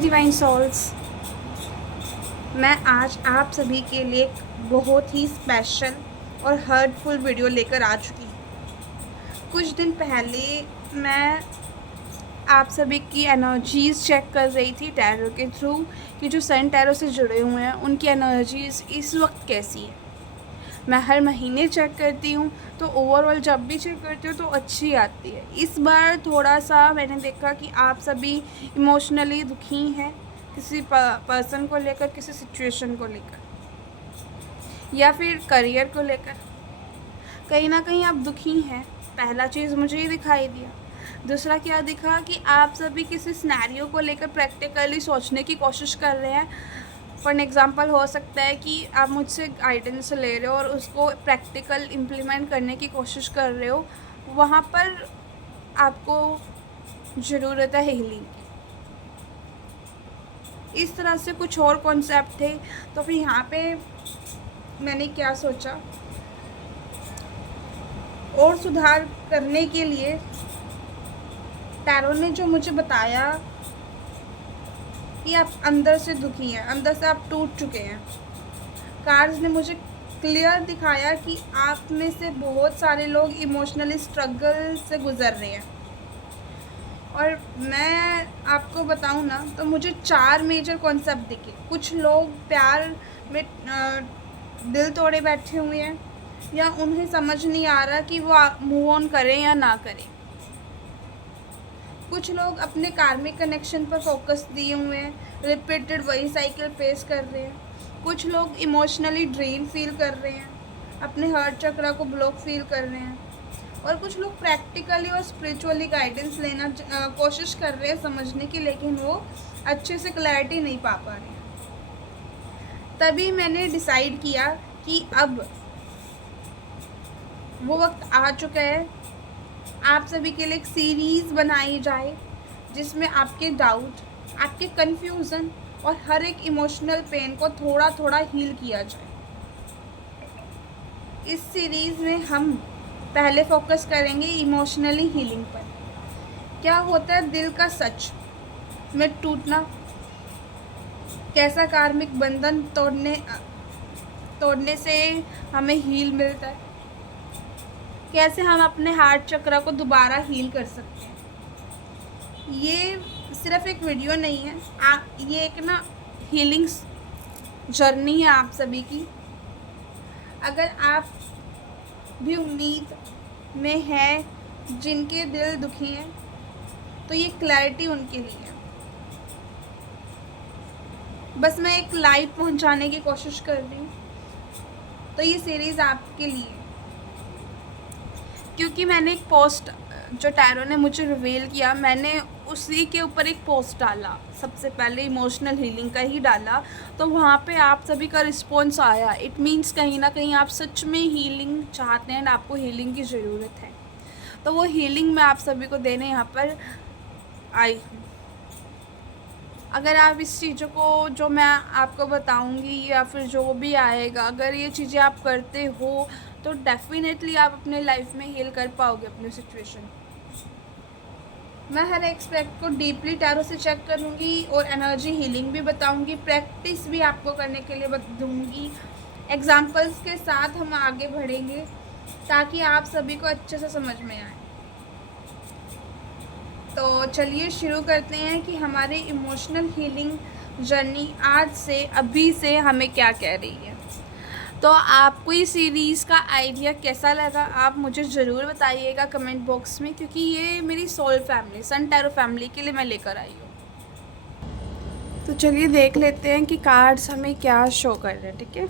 Divine souls, मैं आज आप सभी के लिए एक बहुत ही स्पेशल और हर्टफुल वीडियो लेकर आ चुकी हूँ। कुछ दिन पहले मैं आप सभी की एनर्जीज़ चेक कर रही थी टैरो के थ्रू कि जो सन टैरो से जुड़े हुए हैं उनकी एनर्जीज़ इस वक्त कैसी है। मैं हर महीने चेक करती हूँ, तो ओवरऑल जब भी चेक करती हूँ तो अच्छी आती है। इस बार थोड़ा सा मैंने देखा कि आप सभी इमोशनली दुखी हैं, किसी पर्सन को लेकर, किसी सिचुएशन को लेकर या फिर करियर को लेकर। कहीं ना कहीं आप दुखी हैं। पहला चीज़ मुझे ये दिखाई दिया। दूसरा क्या दिखा कि आप सभी किसी सिनेरियो को लेकर प्रैक्टिकली सोचने की कोशिश कर रहे हैं। फॉर एग्ज़ाम्पल हो सकता है कि आप मुझसे गाइडेंस ले रहे हो और उसको प्रैक्टिकल इम्प्लीमेंट करने की कोशिश कर रहे हो। वहाँ पर आपको ज़रूरत है हीलिंग। इस तरह से कुछ और कॉन्सेप्ट थे। तो फिर यहाँ पे मैंने क्या सोचा, और सुधार करने के लिए टैरो ने जो मुझे बताया कि आप अंदर से दुखी हैं, अंदर से आप टूट चुके हैं। कार्ड्स ने मुझे क्लियर दिखाया कि आप में से बहुत सारे लोग इमोशनली स्ट्रगल से गुज़र रहे हैं। और मैं आपको बताऊं ना, तो मुझे 4 मेजर कॉन्सेप्ट दिखे। कुछ लोग प्यार में दिल तोड़े बैठे हुए हैं, या उन्हें समझ नहीं आ रहा कि वो मूव ऑन करें या ना करें। कुछ लोग अपने कार्मिक कनेक्शन पर फोकस दिए हुए हैं, रिपीटेड वही साइकिल फेस कर रहे हैं। कुछ लोग इमोशनली ड्रेन फील कर रहे हैं, अपने हार्ट चक्र को ब्लॉक फील कर रहे हैं। और कुछ लोग प्रैक्टिकली और स्पिरिचुअली गाइडेंस लेना कोशिश कर रहे हैं समझने की, लेकिन वो अच्छे से क्लैरिटी नहीं पा रहे हैं। तभी मैंने डिसाइड किया कि अब वो वक्त आ चुका है, आप सभी के लिए एक सीरीज़ बनाई जाए जिसमें आपके डाउट, आपके कन्फ्यूज़न और हर एक इमोशनल पेन को थोड़ा थोड़ा हील किया जाए। इस सीरीज़ में हम पहले फोकस करेंगे इमोशनली हीलिंग पर। क्या होता है दिल का सच में टूटना, कैसा कार्मिक बंधन तोड़ने से हमें हील मिलता है, कैसे हम अपने हार्ट चक्र को दोबारा हील कर सकते हैं। ये सिर्फ एक वीडियो नहीं है, ये एक हीलिंग जर्नी है आप सभी की। अगर आप भी उम्मीद में हैं, जिनके दिल दुखी हैं, तो ये क्लैरिटी उनके लिए है। बस मैं एक लाइट पहुंचाने की कोशिश कर रही हूँ। तो ये सीरीज़ आपके लिए, क्योंकि मैंने एक पोस्ट जो टैरो ने मुझे रिवील किया, मैंने उसी के ऊपर एक पोस्ट डाला। सबसे पहले इमोशनल हीलिंग का ही डाला, तो वहाँ पे आप सभी का रिस्पॉन्स आया। इट मीन्स कहीं ना कहीं आप सच में हीलिंग चाहते हैं, आपको हीलिंग की ज़रूरत है। तो वो हीलिंग मैं आप सभी को देने यहाँ पर आई हूँ। अगर आप इस चीज़ों को, जो मैं आपको बताऊँगी या फिर जो भी आएगा, अगर ये चीज़ें आप करते हो तो डेफिनेटली आप अपने लाइफ में हील कर पाओगे अपनी सिचुएशन। मैं हर एस्पेक्ट को डीपली टैरो से चेक करूँगी और एनर्जी हीलिंग भी बताऊँगी। प्रैक्टिस भी आपको करने के लिए दूँगी। एग्जाम्पल्स के साथ हम आगे बढ़ेंगे ताकि आप सभी को अच्छे से समझ में आए। तो चलिए शुरू करते हैं कि हमारे इमोशनल हीलिंग जर्नी आज से, अभी से हमें क्या कह रही है। तो आपको ये सीरीज़ का आइडिया कैसा लगा, आप मुझे ज़रूर बताइएगा कमेंट बॉक्स में, क्योंकि ये मेरी सोल फैमिली, सन टैरो फैमिली के लिए मैं लेकर आई हूँ। तो चलिए देख लेते हैं कि कार्ड्स हमें क्या शो कर रहे हैं। ठीक है,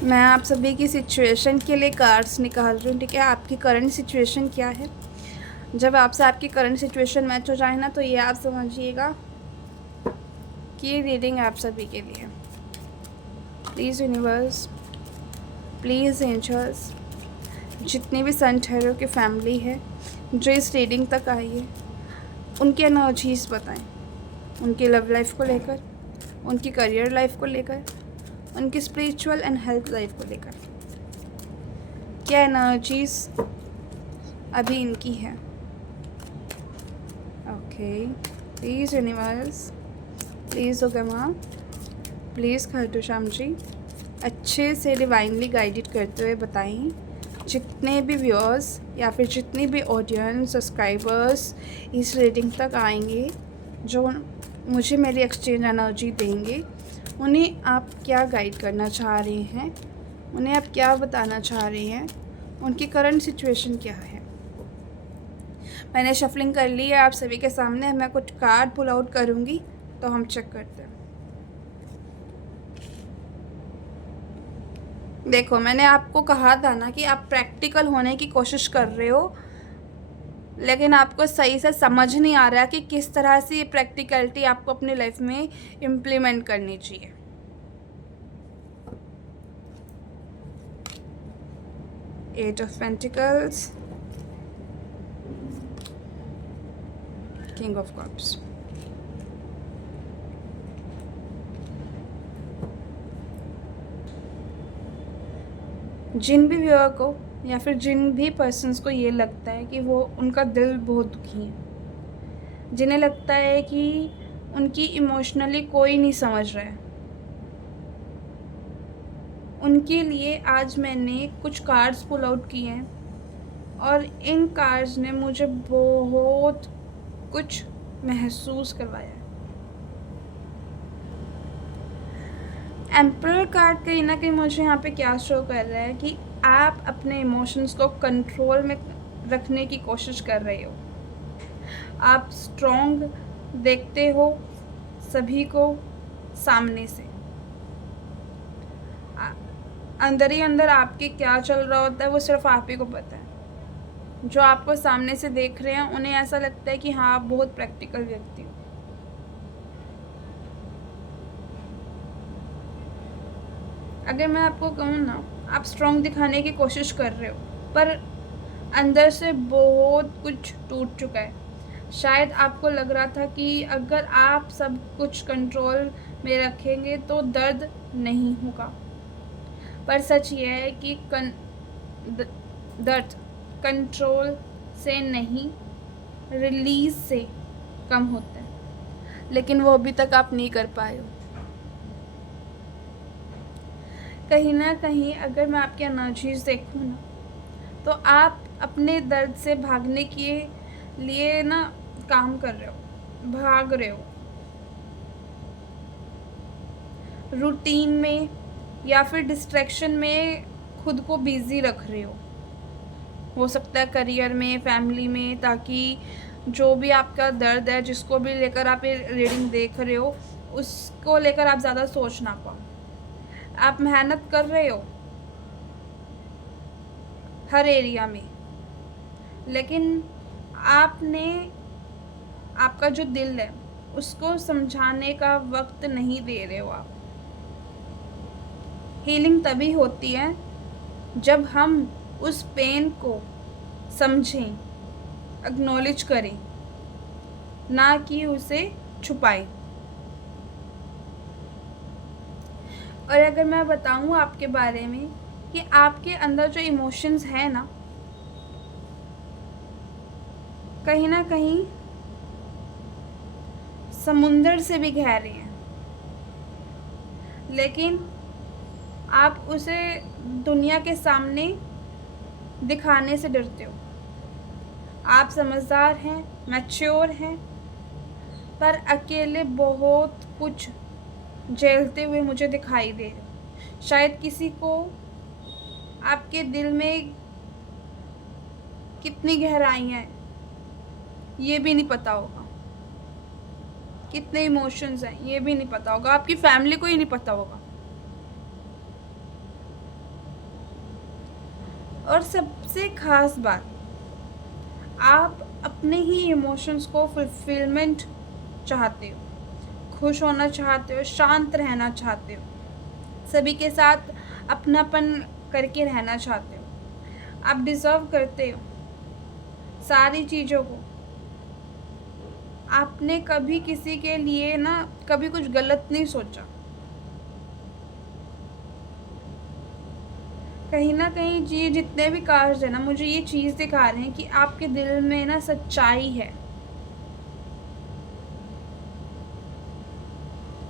मैं आप सभी की सिचुएशन के लिए कार्ड्स निकाल रही हूँ। ठीक है, आपकी करंट सिचुएशन क्या है। जब आपसे आपकी करंट सिचुएशन मैच हो जाए ना, तो ये आप समझिएगा कि ये रीडिंग आप सभी के लिए। प्लीज़ यूनिवर्स, प्लीज़ एंजल्स, जितनी भी सन टैरो की फैमिली है जो इस रीडिंग तक आई है, उनकी एनर्जीज़ बताएं। उनकी लव लाइफ को लेकर, उनकी करियर लाइफ को लेकर, उनकी स्पिरिचुअल एंड हेल्थ लाइफ को लेकर क्या एनर्जीज अभी इनकी है। Okay, please universe, please Ogma, please Khatu Shyam ji अच्छे से डिवाइनली गाइडेड करते हुए बताएं। जितने भी व्यूअर्स या फिर जितनी भी ऑडियंस सब्सक्राइबर्स इस रीडिंग तक आएंगे, जो मुझे मेरी एक्सचेंज एनर्जी देंगे, उन्हें आप क्या गाइड करना चाह रहे हैं, उन्हें आप क्या बताना चाह रहे हैं, उनकी करंट सिचुएशन क्या है। मैंने शफलिंग कर ली है आप सभी के सामने। मैं कुछ कार्ड पुल आउट करूँगी तो हम चेक करते हैं। देखो, मैंने आपको कहा था ना कि आप प्रैक्टिकल होने की कोशिश कर रहे हो, लेकिन आपको सही से समझ नहीं आ रहा कि किस तरह से ये प्रैक्टिकलिटी आपको अपनी लाइफ में इम्प्लीमेंट करनी चाहिए। Eight of pentacles, king of cups. जिन भी व्यूअर को या फिर जिन भी पर्सन्स को ये लगता है कि वो उनका दिल बहुत दुखी है, जिन्हें लगता है कि उनकी इमोशनली कोई नहीं समझ रहा है, उनके लिए आज मैंने कुछ कार्ड्स पुल आउट किए हैं और इन कार्ड्स ने मुझे बहुत कुछ महसूस करवाया है। एम्परर कार्ड कहीं ना कहीं मुझे यहाँ पे क्या शो कर रहा है कि आप अपने इमोशंस को कंट्रोल में रखने की कोशिश कर रहे हो। आप स्ट्रॉन्ग देखते हो सभी को सामने से, अंदर ही अंदर आपके क्या चल रहा होता है वो सिर्फ आप ही को पता है। जो आपको सामने से देख रहे हैं उन्हें ऐसा लगता है कि हाँ, आप बहुत प्रैक्टिकल व्यक्ति हो। अगर मैं आपको कहूँ ना, आप स्ट्रॉन्ग दिखाने की कोशिश कर रहे हो, पर अंदर से बहुत कुछ टूट चुका है। शायद आपको लग रहा था कि अगर आप सब कुछ कंट्रोल में रखेंगे तो दर्द नहीं होगा, पर सच ये है कि दर्द कंट्रोल से नहीं, रिलीज से कम होता है, लेकिन वो अभी तक आप नहीं कर पाए हो। कहीं ना कहीं अगर मैं आपकी एनर्जीज देखूँ ना, तो आप अपने दर्द से भागने के लिए ना काम कर रहे हो, भाग रहे हो रूटीन में या फिर डिस्ट्रैक्शन में, खुद को बिजी रख रहे हो सकता है करियर में, फैमिली में, ताकि जो भी आपका दर्द है, जिसको भी लेकर आप ये रीडिंग देख रहे हो, उसको लेकर आप ज़्यादा सोच ना पाओ। आप मेहनत कर रहे हो हर एरिया में, लेकिन आपने आपका जो दिल है उसको समझाने का वक्त नहीं दे रहे हो आप। हीलिंग तभी होती है जब हम उस पेन को समझें, एक्नॉलेज करें, ना कि उसे छुपाएं। और अगर मैं बताऊं आपके बारे में कि आपके अंदर जो इमोशंस हैं ना, कहीं ना कहीं समुंदर से भी गहरे हैं, लेकिन आप उसे दुनिया के सामने दिखाने से डरते हो। आप समझदार हैं, मैच्योर हैं, पर अकेले बहुत कुछ झेलते हुए मुझे दिखाई दे रहे। शायद किसी को आपके दिल में कितनी गहराइयाँ हैं ये भी नहीं पता होगा, कितने इमोशंस हैं ये भी नहीं पता होगा, आपकी फैमिली को ही नहीं पता होगा। और सबसे खास बात, आप अपने ही इमोशंस को फुलफिलमेंट चाहते हो, खुश होना चाहते हो, शांत रहना चाहते हो, सभी के साथ अपनापन करके रहना चाहते हो। आप डिज़र्व करते हो सारी चीज़ों को। आपने कभी किसी के लिए ना कभी कुछ गलत नहीं सोचा। कहीं ना कहीं ये जितने भी कार्ड्स हैं ना, मुझे ये चीज़ दिखा रहे हैं कि आपके दिल में ना सच्चाई है,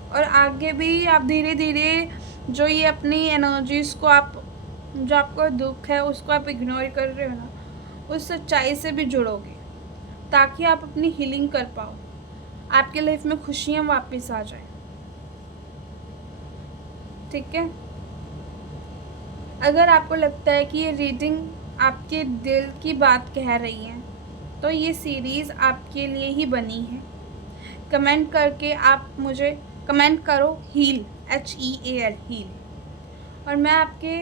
और आगे भी आप धीरे धीरे जो ये अपनी एनर्जीज को आप, जो आपको दुख है उसको आप इग्नोर कर रहे हो ना, उस सच्चाई से भी जुड़ोगे, ताकि आप अपनी हीलिंग कर पाओ, आपके लाइफ में खुशियाँ वापस आ जाए। ठीक है, अगर आपको लगता है कि ये रीडिंग आपके दिल की बात कह रही है, तो ये सीरीज़ आपके लिए ही बनी है। कमेंट करके आप मुझे कमेंट करो हील, HEAL, हील, और मैं आपके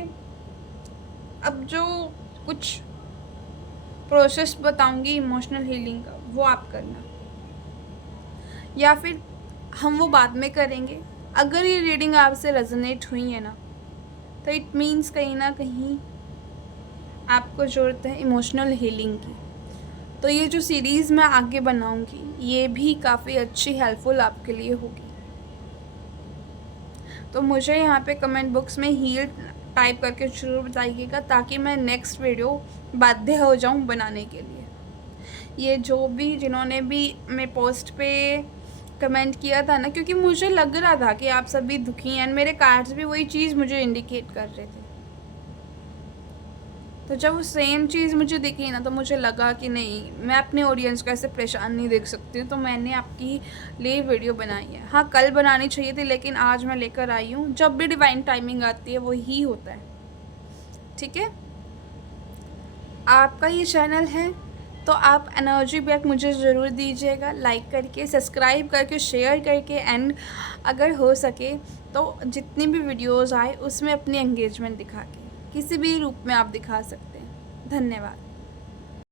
अब जो कुछ प्रोसेस बताऊंगी इमोशनल हीलिंग का, वो आप करना, या फिर हम वो बाद में करेंगे। अगर ये रीडिंग आपसे रेजोनेट हुई है ना, तो इट मीन्स कहीं ना कहीं आपको ज़रूरत है इमोशनल हीलिंग की। तो ये जो सीरीज़ मैं आगे बनाऊंगी, ये भी काफ़ी अच्छी हेल्पफुल आपके लिए होगी। तो मुझे यहाँ पे कमेंट बॉक्स में हील टाइप करके ज़रूर बताइएगा, ताकि मैं नेक्स्ट वीडियो बाध्य हो जाऊँ बनाने के लिए। ये जो भी जिन्होंने भी मेरे पोस्ट पे कमेंट किया था ना, क्योंकि मुझे लग रहा था कि आप सभी दुखी हैं, मेरे कार्ड्स भी वही चीज़ मुझे इंडिकेट कर रहे थे। तो जब वो सेम चीज़ मुझे दिखी ना, तो मुझे लगा कि नहीं, मैं अपने ऑडियंस को ऐसे परेशान नहीं देख सकती हूँ, तो मैंने आपकी लिए वीडियो बनाई है। हाँ, कल बनानी चाहिए थी, लेकिन आज मैं लेकर आई हूँ। जब भी डिवाइन टाइमिंग आती है वही होता है। ठीक है, आपका ये चैनल है, तो आप एनर्जी बैक मुझे ज़रूर दीजिएगा, लाइक करके, सब्सक्राइब करके, शेयर करके, एंड अगर हो सके तो जितनी भी वीडियोस आए उसमें अपनी एंगेजमेंट दिखा के, किसी भी रूप में आप दिखा सकते हैं। धन्यवाद।